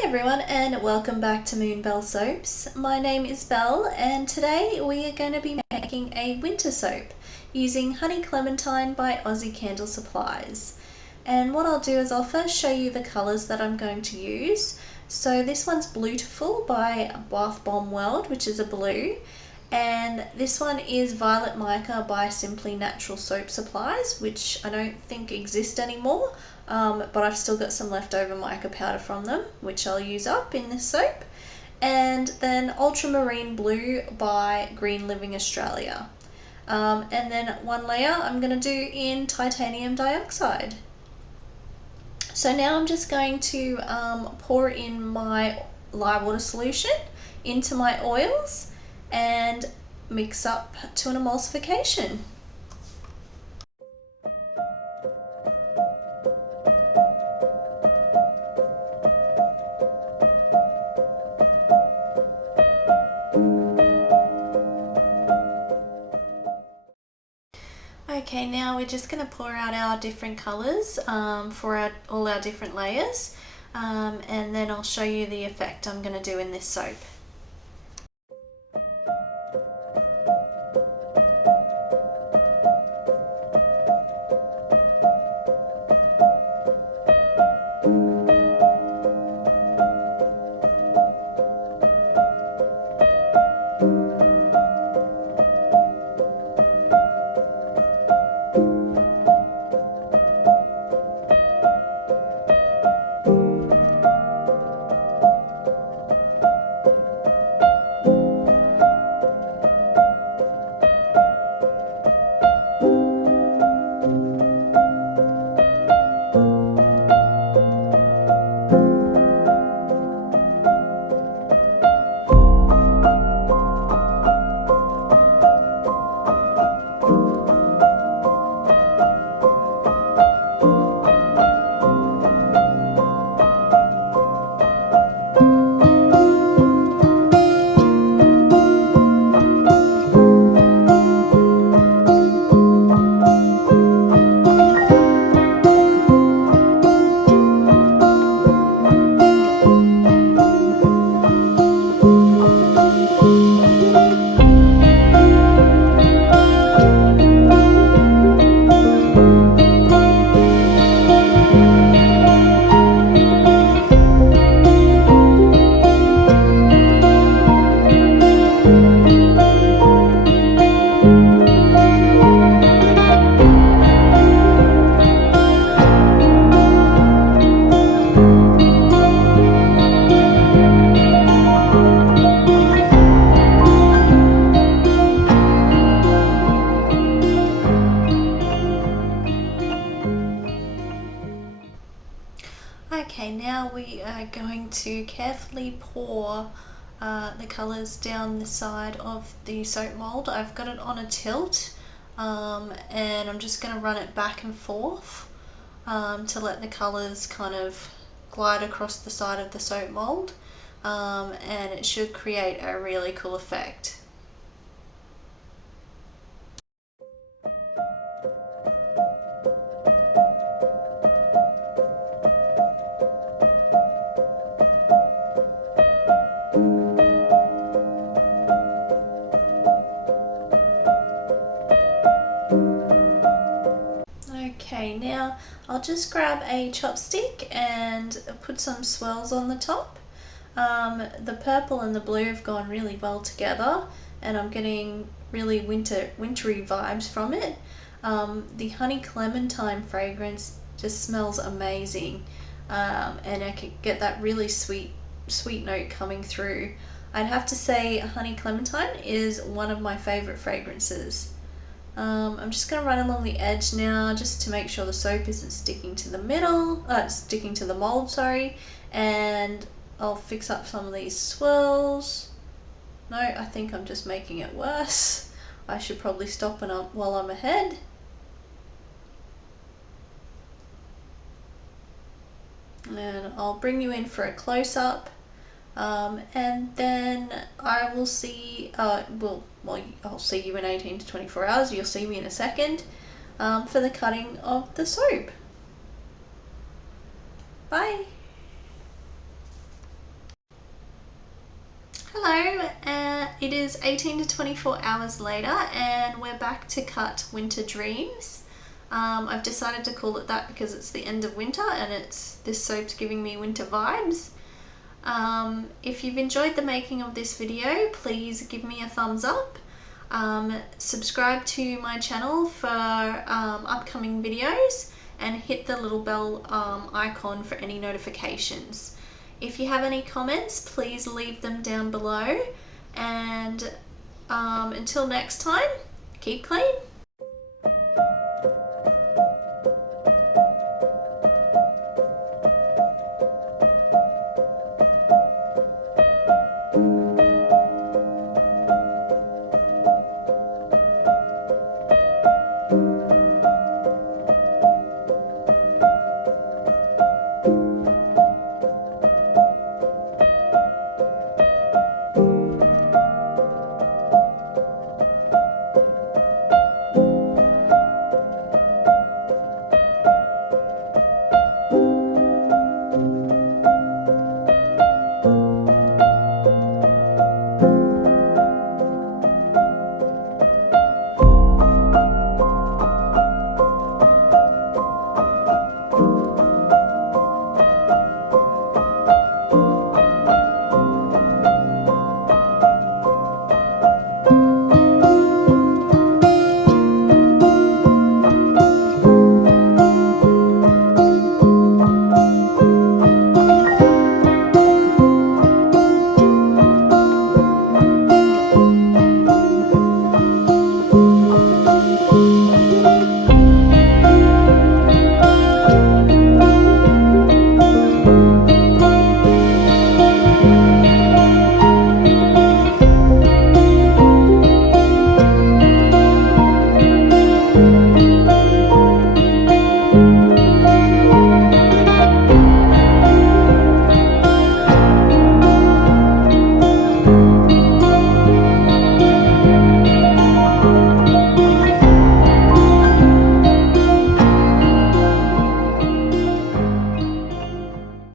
Hi everyone and welcome back to Moonbelle Soaps. My name is Belle and today we are going to be making a winter soap using Honey Clementine by Aussie Candle Supplies. And what I'll do is I'll first show you the colours that I'm going to use. So this one's Bluetiful by Bath Bomb World, which is a blue. And this one is Violet Mica by Simply Natural Soap Supplies, which I don't think exist anymore, but I've still got some leftover mica powder from them, which I'll use up in this soap. And then Ultramarine Blue by Green Living Australia. And then one layer I'm going to do in titanium dioxide. So now I'm just going to pour in my lye water solution into my oils and mix up to an emulsification. Okay, now we're just going to pour out our different colours for all our different layers, and then I'll show you the effect I'm going to do in this soap. Okay, now we are going to carefully pour the colours down the side of the soap mould. I've got it on a tilt, and I'm just going to run it back and forth to let the colours kind of glide across the side of the soap mould, and it should create a really cool effect. Okay, now I'll just grab a chopstick and put some swirls on the top. The purple and the blue have gone really well together and I'm getting really wintry vibes from it. The Honey Clementine fragrance just smells amazing, and I can get that really sweet note coming through. I'd have to say Honey Clementine is one of my favorite fragrances. I'm just going to run along the edge now just to make sure the soap isn't sticking to the sticking to the mold, sorry, and I'll fix up some of these swirls. No, I think I'm just making it worse. I should probably stop while I'm ahead. And I'll bring you in for a close-up. And then I will see, I'll see you in 18 to 24 hours. You'll see me in a second for the cutting of the soap. Bye. Hello, it is 18 to 24 hours later and we're back to cut Winter Dreams. I've decided to call it that because it's the end of winter and this soap's giving me winter vibes. If you've enjoyed the making of this video, please give me a thumbs up. Subscribe to my channel for upcoming videos and hit the little bell icon for any notifications. If you have any comments, please leave them down below, and until next time, keep clean.